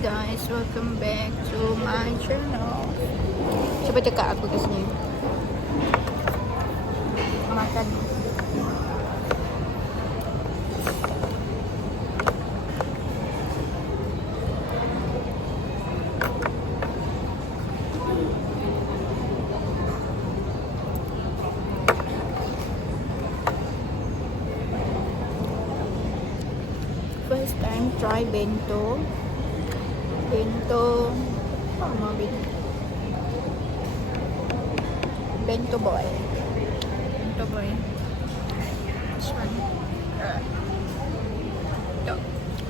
guys, welcome back to my channel. Cuba cakap aku kat sini. Makan. First time try bento. Bento boy. Bento boy. Which one? Ito.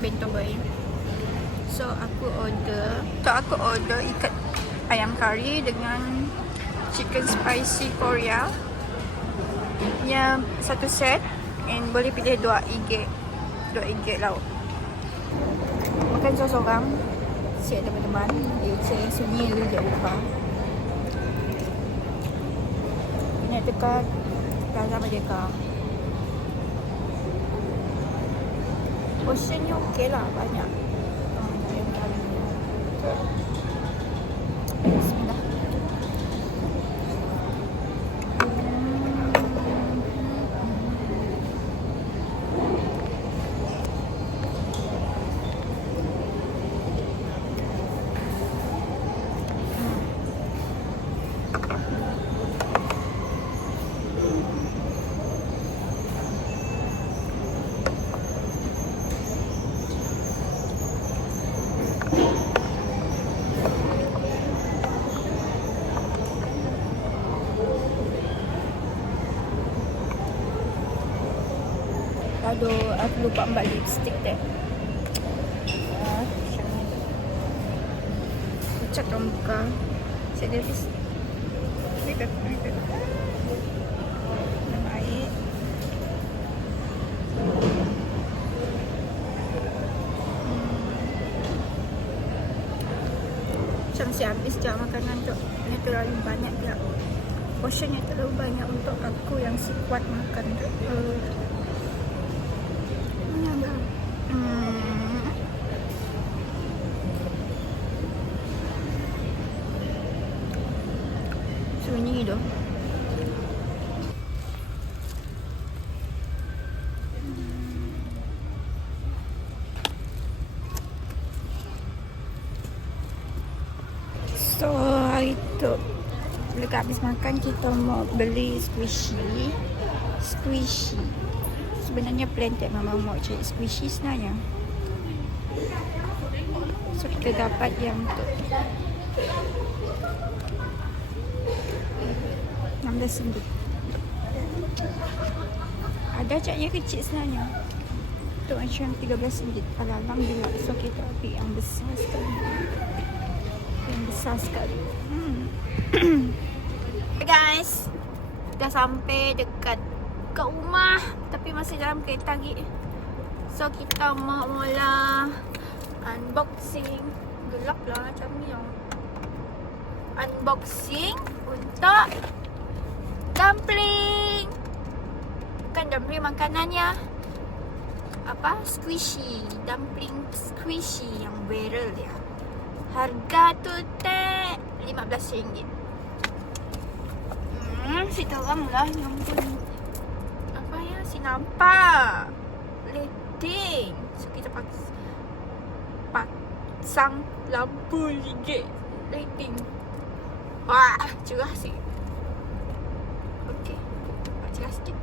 Bento boy. So aku order ikat ayam kari dengan chicken spicy Korea. Nya satu set and boleh pilih dua iget lauk. Makan seorang-seorang. Siap teman-teman. Saya sunyi dulu jangan lupa. Ini dekat Plaza Merdeka. Portionnya okey lah, banyak. Bismillah. Aduh, aku lupa ambil lipstick deh. Pucat dong muka. Saya dah habis. Minum air. Macam saya habis je makanan tu. Ini terlalu banyak je. Portionnya terlalu banyak untuk aku yang si kuat makan tu. Sunyi tu. So hari tu lepas habis makan kita mau beli squishy. Sebenarnya plan tak memang mau cari squishy sebenarnya. So kita dapat yang tu RM16. Ada catnya kecil sebenarnya. Tu macam RM13. Alhamdulillah. So kita ambil yang besar sekali. Hey guys, dah sampai dekat ke rumah tapi masih dalam kereta lagi. So kita mau mula unboxing. Gelap lah macam ni lah. Unboxing untuk dumpling. Bukan dumpling makanannya. Apa? Squishy. Dumpling squishy yang viral dia. Harga tu RM15. Cerita orang lah yang pun apa ya, si nampak leting. So kita pasang lampu RM1 lighting. Wah, cerah sih. Okey, cerah sikit.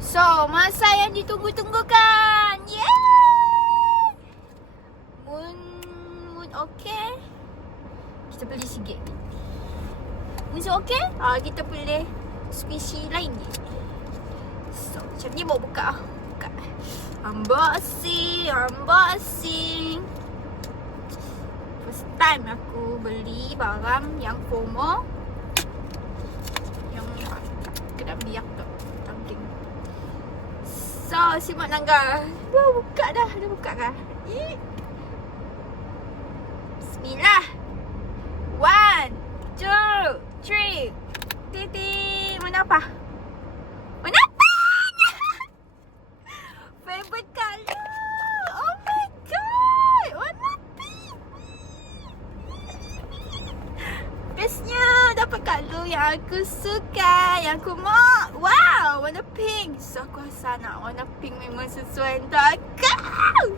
So, masa yang ditunggu-tunggukan. Yeay! Moon okey. Kita beli sikit. Moon okey? Kita pilih spesies lain ni. So, macam ni mau buka. Unboxing. First time aku beli barang yang FOMO. Yang kedap biak tu. Dumpling. So, simak Nangga. Buka dah. Dah buka kah? Bismillah. 1, 2, 3. Titi. Mana apa? Favorite color. Oh my god. Warna Aku suka yang aku mau. Wow, warna pink. So aku rasa nak warna pink memang sesuai untuk aku.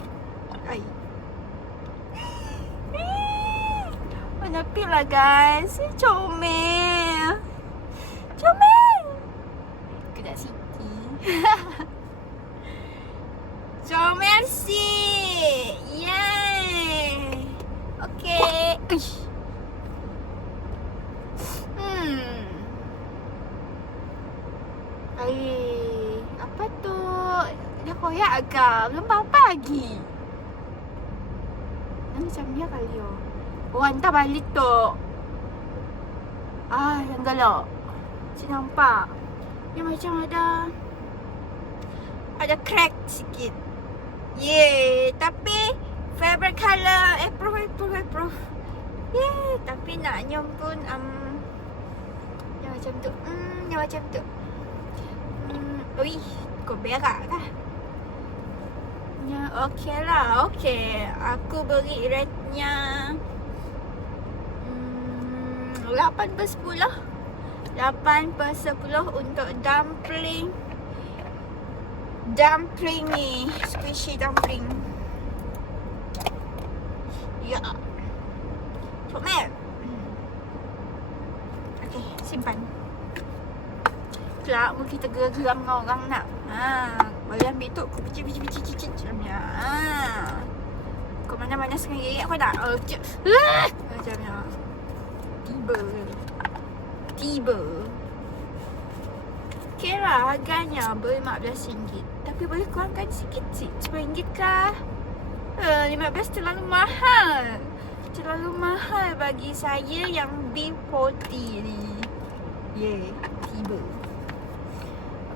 Ay. Warna pink lah guys. Comel. Comel. Kedai Siti. Comel sih. Yay. Okay. Uish. Apa tu? Dah koyak agak. Belum apa lagi. Macam ni kali oh. Oh, hantar balik tu. Yang galak. Cik nampak. Dia macam ada crack sikit. Yeay. Tapi favorite colour April. Yeay. Tapi naknya pun yang macam tu. Yang macam tu. Ui, kau berak lah. Ya, okey lah. Okey. Aku beri rate-nya 8/10. 8/10 untuk dumpling. Dumpling ni. Squishy dumpling. Ya. Comel. Okey, simpan. Kelak mu kita geram-geram dengan orang nak. Boleh ambil tu. Aku picit macam ni. Kau mana-mana sekali aku nak. Macam ni. Tiba. Okay lah, harganya RM15. Tapi boleh kurangkan sikit sih. RM10 kah? 15 terlalu mahal. Terlalu mahal bagi saya yang B40 ni. Tiba.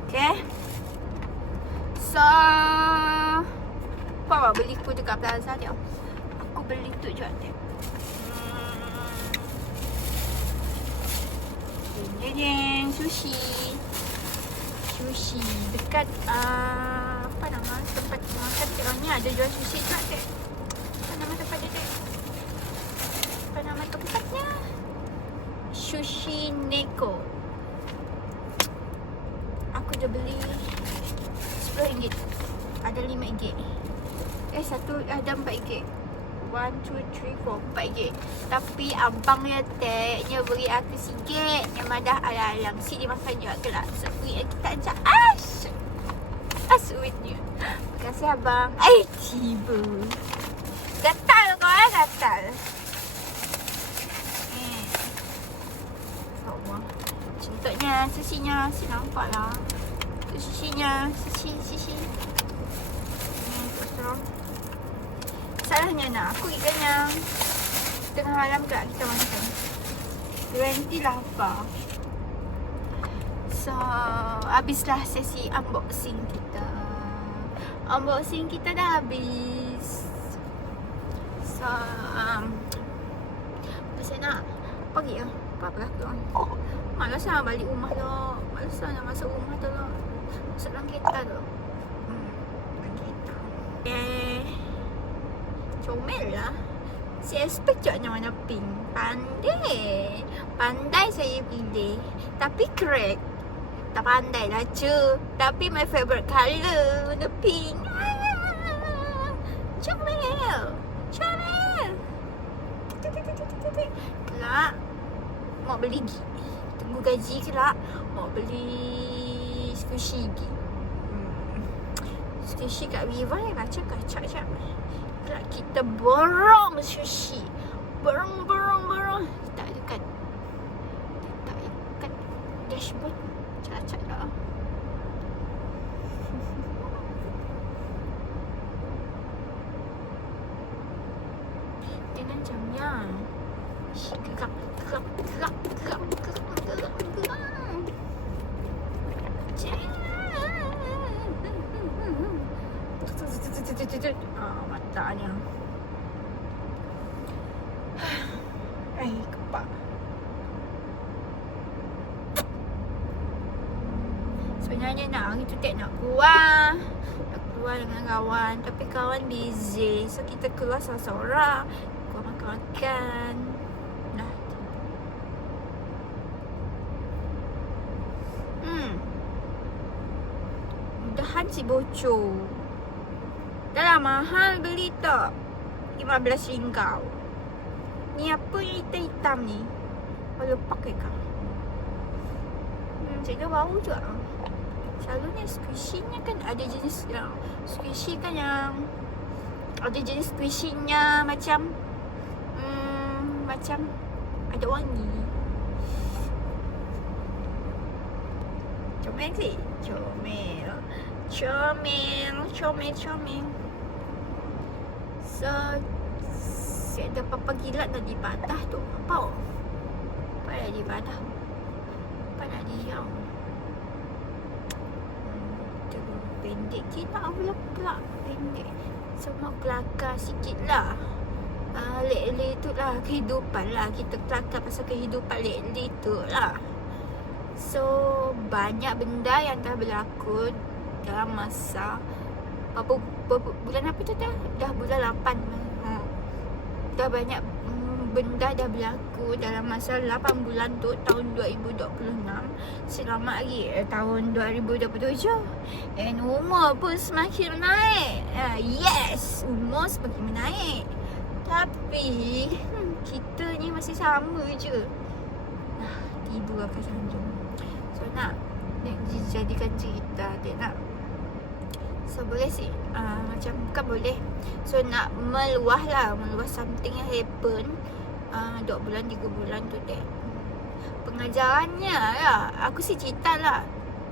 Okay. So apa beli aku dekat plaza dia. Aku beli tu je dia. Jeng sushi dekat apa nama tempat makan orangnya ada jual sushi tu ada. Apa nama tempat dia? Apa nama tempatnya? Sushi Neko. Aku dah beli RM10. Ada RM5. Satu ada RM4. 1, 2, 3, 4, RM4. Tapi abang dia teknya beri aku RM1. Yang madah alang-alang. Si dia makan juga kelak. So, kita ajak sweetnya. Terima kasih abang. Tiba. Gatal kau gatal. Contohnya susinya. Si nampak lah. Susinya. Sushi. Salahnya nak aku ikannya tengah malam pula kita makan. Guarantee lah apa. So, habislah sesi unboxing kita. Unboxing kita dah habis. So, pasal nak pergi lah. Apa-apa tu. Malas lah balik rumah tu. Malas lah nak masuk rumah tu lah. Masuk dalam kereta tu. Dalam kereta. Comel lah. Saya expect je warna pink. Pandai saya pilih. Tapi crack. Tak pandai lah cu. Tapi my favourite colour warna pink. Comel. Kelak mau beli tunggu gaji kelak. Mau beli squishy lagi. Squishy kat Viva yang kacak-kacak je. Kita borong sushi. Borong. Tak dekat dashboard. Cacak lah. Dia macamnya gerak. Matanya. Kepak. Sebenarnya nak hari tu nak keluar dengan kawan. Tapi kawan busy. So kita keluar seorang-seorang. Keluar makan-makan. Nah. bocor. Dah lah mahal beli tak? 15 ringgau. Ni apa yang hitam-hitam ni? Kalau pakai kah? Jaga bau juga. Selalunya squishy-nya kan ada jenis yang squishy kan yang ada jenis squishy-nya macam macam ada wangi. Comel sih. Comel. So saya ada apa gilat dah dipatah tu. Apa? Apa dah dipatah? Apa nak diam? Pendek kita pula pendek. Semua kelakar sikit lah. Lately tu lah kehidupan lah. Kita kelakar pasal kehidupan lately tu lah. So banyak benda yang dah berlaku dalam masa bulan apa tu dah? Dah bulan 8. Dah banyak benda dah berlaku dalam masa 8 bulan tu tahun 2026. Selamat lagi tahun 2027. And umur pun semakin menaik. Yes, umur semakin menaik. Tapi kita ni masih sama je. Tidur akan sanjung. So nak jadikan cerita dia nak. So boleh sih macam bukan boleh. So nak meluah something yang happen 2 bulan 3 bulan tu dek. Pengajarannya lah, aku sih cerita lah.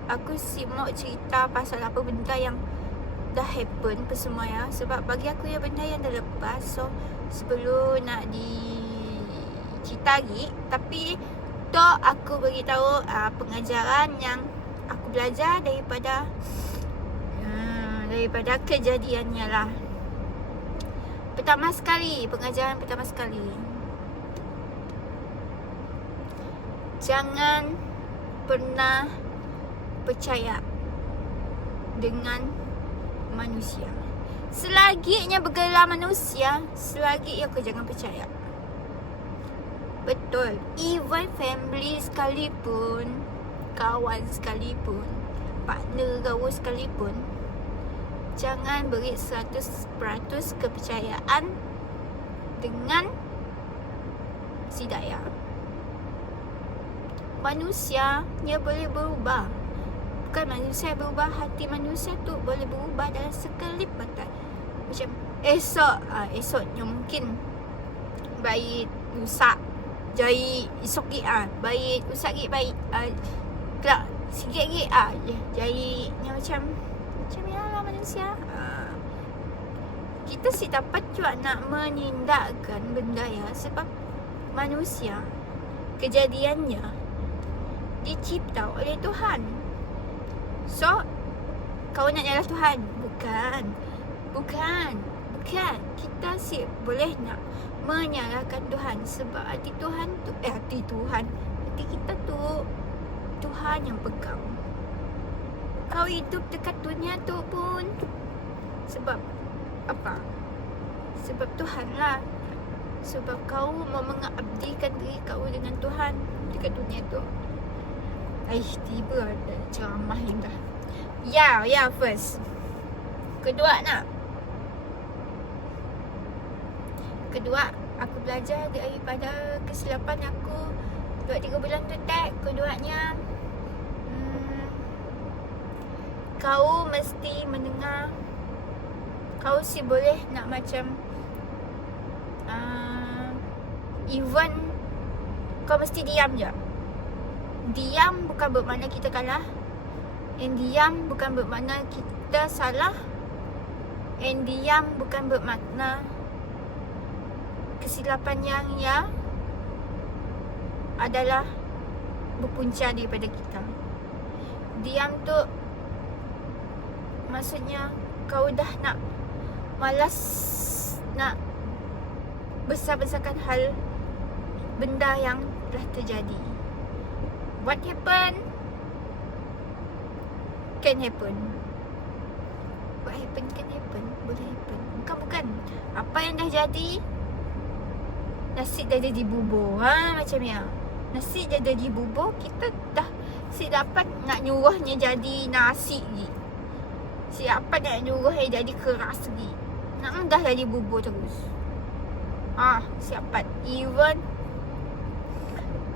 Aku sih mau cerita pasal apa benda yang dah happen apa semua ya. Sebab bagi aku ya benda yang dah lepas. So sebelum nak dicerita lagi, tapi tu aku beritahu pengajaran yang aku belajar daripada kejadiannya lah. Pengajaran pertama sekali, jangan pernah percaya dengan manusia. Selaginya bergerak manusia, selagi kau jangan percaya. Betul. Even family sekalipun, kawan sekalipun, partner kau sekalipun, jangan beri 100% kepercayaan dengan si daya. Manusianya boleh berubah. Bukan manusia berubah, hati manusia tu boleh berubah dalam sekelip mata. Macam esoknya mungkin bayi rusak, jadi esok bayi rusak bayi kelak sikit jadi macam ya lah manusia. Kita sih dapat juga nak menindakkan benda ya, sebab manusia kejadiannya dicipta oleh Tuhan. So kau nak nyalah Tuhan? Bukan. Kita sih boleh nak menyalahkan Tuhan, sebab hati kita tu Tuhan yang pegang. Kau hidup dekat dunia tu pun sebab apa? Sebab Tuhan lah. Sebab kau mau mengabdikan diri kau dengan Tuhan dekat dunia tu. Tiba ada ceramah yang dah. Ya, first. Kedua, aku belajar daripada kesilapan aku 2-3 bulan tu tak. Keduanya, kau mesti mendengar. Kau sih boleh nak macam even kau mesti diam je. Diam bukan bermakna kita kalah, and diam bukan bermakna kita salah, and diam bukan bermakna kesilapan yang adalah berpunca daripada kita. Diam tu maksudnya kau dah nak malas nak besar-besarkan hal benda yang telah terjadi. What happened can happen. What happen can happen. Boleh happen. Bukan. Apa yang dah jadi, nasi dah jadi bubur. Macam ya. Nasi dah jadi bubur, kita dah dapat nak nyuruhnya jadi nasi lagi. Siapa nak nyuruh jadi keras lagi? Dah jadi bubur terus. Siapa? Even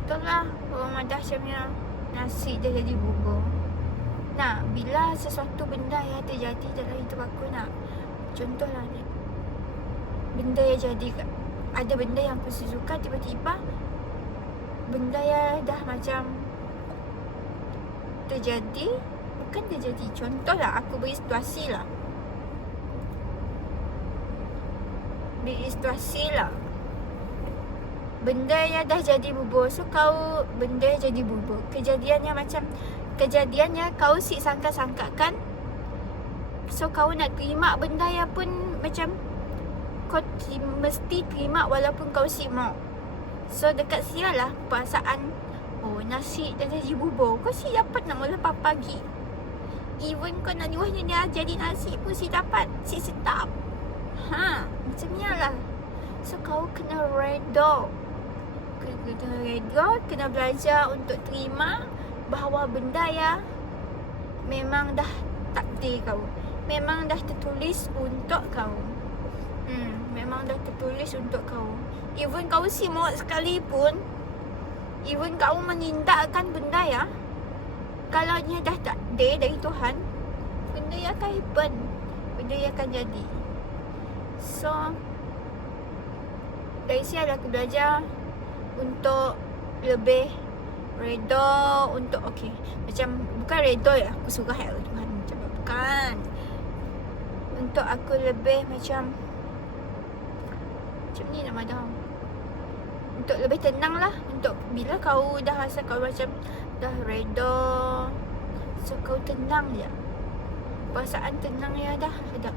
itulah orang madah macamnya nasi dah jadi bubur. Nah, bila sesuatu benda yang terjadi dalam hidup aku, nak contohlah ni, benda yang jadi, ada benda yang aku suka, tiba-tiba benda yang dah macam terjadi, bukan terjadi, contohlah aku beri situasi lah, benda yang dah jadi bubur. So kau, benda yang jadi bubur, kejadiannya kau si sangka-sangkakan. So kau nak terima benda yang pun macam kau mesti terima walaupun kau si mau. So dekat sial lah perasaan, nasi dah jadi bubur, kau si dapat nak lepas pagi. Even kau nak nyuruhnya dia jadi nasi pun si dapat, si sedap. Macam ni lah. So kau kena redha, kena belajar untuk terima bahawa benda yang memang dah takdir kau, memang dah tertulis untuk kau. Memang dah tertulis untuk kau. Even kau si maut sekalipun, even kau menindakkan benda ya, kalau dia dah takdir dari Tuhan, benda yang akan happen, benda yang akan jadi. So dari sini aku belajar untuk lebih redha, untuk macam bukan redha ya, aku suka Tuhan macam bukan, untuk aku lebih macam ni nama dah, untuk lebih tenang lah. Untuk bila kau dah rasa kau macam dah redha, so kau tenang je, perasaan tenang ya dah ada,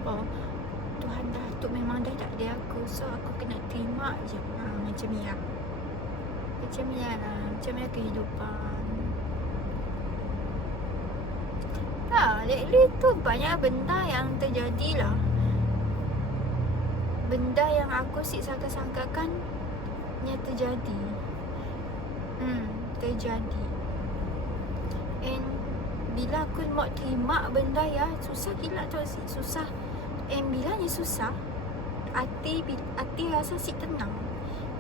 Tuhan dah tu memang dah takdir aku, so aku kena terima je. Macam ni lah, macam ni kehidupan. Lately tu banyak benda yang terjadi lah, benda yang aku sangka-sangkakan nya terjadi. Terjadi. And bila aku mau terima benda ya, susah gila tu, susah. And bila ni susah, hati rasa si tenang.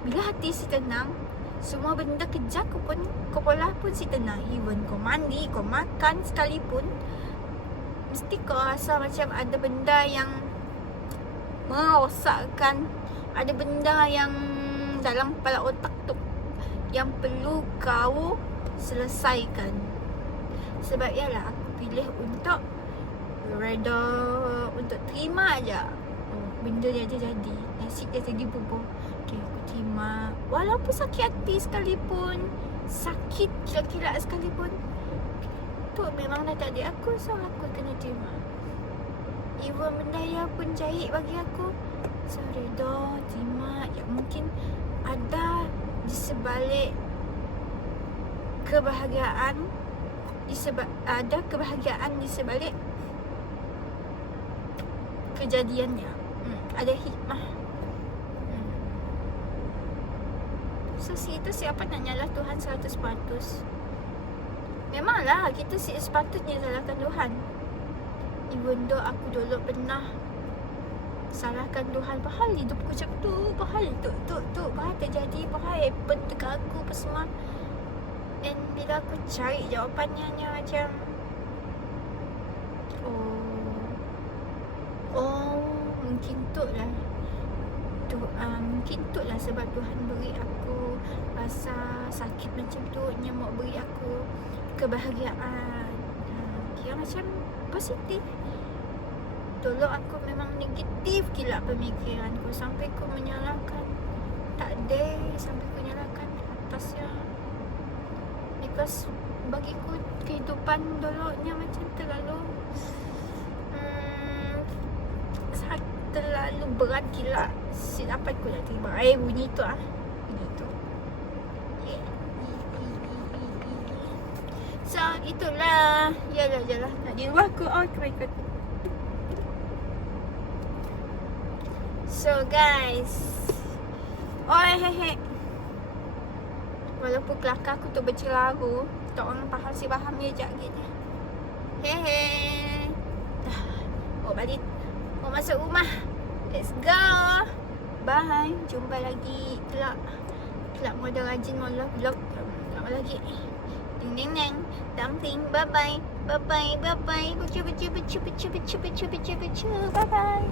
Bila hati si tenang, semua benda kerja kepala pun si tenang. Even kau mandi, kau makan sekalipun, mesti kau rasa macam ada benda yang merosakkan, ada benda yang dalam kepala otak tu yang perlu kau selesaikan. Sebab ialah aku pilih untuk redha, untuk terima aja. Benda dia jadi, nasi dia jadi bubur, aku terima. Walaupun sakit hati sekalipun, sakit kilat-kilat sekalipun, tu memang dah takdir aku, so aku kena terima. Even benda yang pun jahit bagi aku, so redha, terima. Ya mungkin ada di sebalik kebahagiaan, ada kebahagiaan di sebalik kejadiannya. Ada hikmah. So itu siapa nak nyalah Tuhan 100%. Memanglah kita sepatutnya salahkan Tuhan. Even though aku dulu pernah salahkan Tuhan, bahal hidup aku macam tu, bahal bahal terjadi, bahal happen dekat aku apa semua. And bila aku cari jawapannya macam mungkin tu lah, mungkin tu lah sebab Tuhan beri aku rasa sakit macam tu, dia mau beri aku kebahagiaan yang macam positif. Dulu aku memang negatif gila pemikiranku, sampai aku menyalahkan takdir, sampai aku menyalahkan atasnya. Because bagiku kehidupan dulunya macam terlalu terlalu berat gila. Dapat aku nak terima bunyi tu bunyi tu. So itulah. Yalah nak di luar aku ikut. So guys, walaupun kelakar aku tu berceragu, tak orang faham je je gitu. Dah Bawa balik. Mau masuk rumah. Let's go. Bye. Jumpa lagi. Kelak model rajin mula vlog. Jumpa lagi. Ding ding ding. Dumpling. Bye bye. Bye bye. Bye bye. Bye bye.